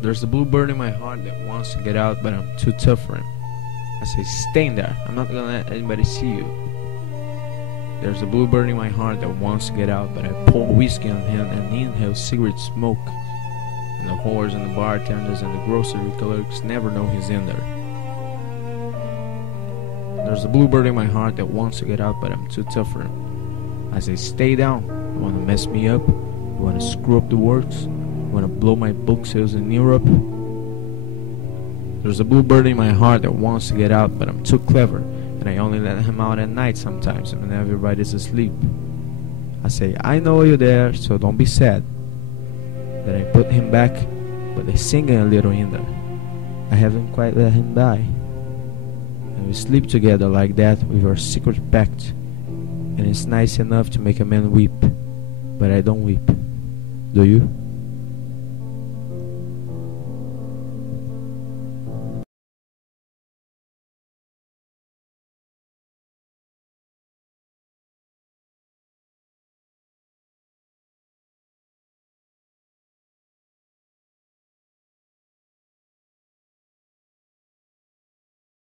There's a blue bird in my heart that wants to get out, but I'm too tough for him. I say, stay in there, I'm not gonna let anybody see you. There's a blue bird in my heart that wants to get out, but I pour whiskey on him and inhale cigarette smoke. And the whores and the bartenders and the grocery clerks never know he's in there. There's a blue bird in my heart that wants to get out, but I'm too tough for him. I say, stay down, you wanna mess me up? You wanna screw up the works? You wanna blow my book sales in Europe? There's a blue bird in my heart that wants to get out, but I'm too clever, and I only let him out at night sometimes when everybody's asleep. I say, I know you're there, so don't be sad. Then I put him back, but I sing a little in there. I haven't quite let him die. And we sleep together like that with our secret pact, and it's nice enough to make a man weep, but I don't weep. Do you?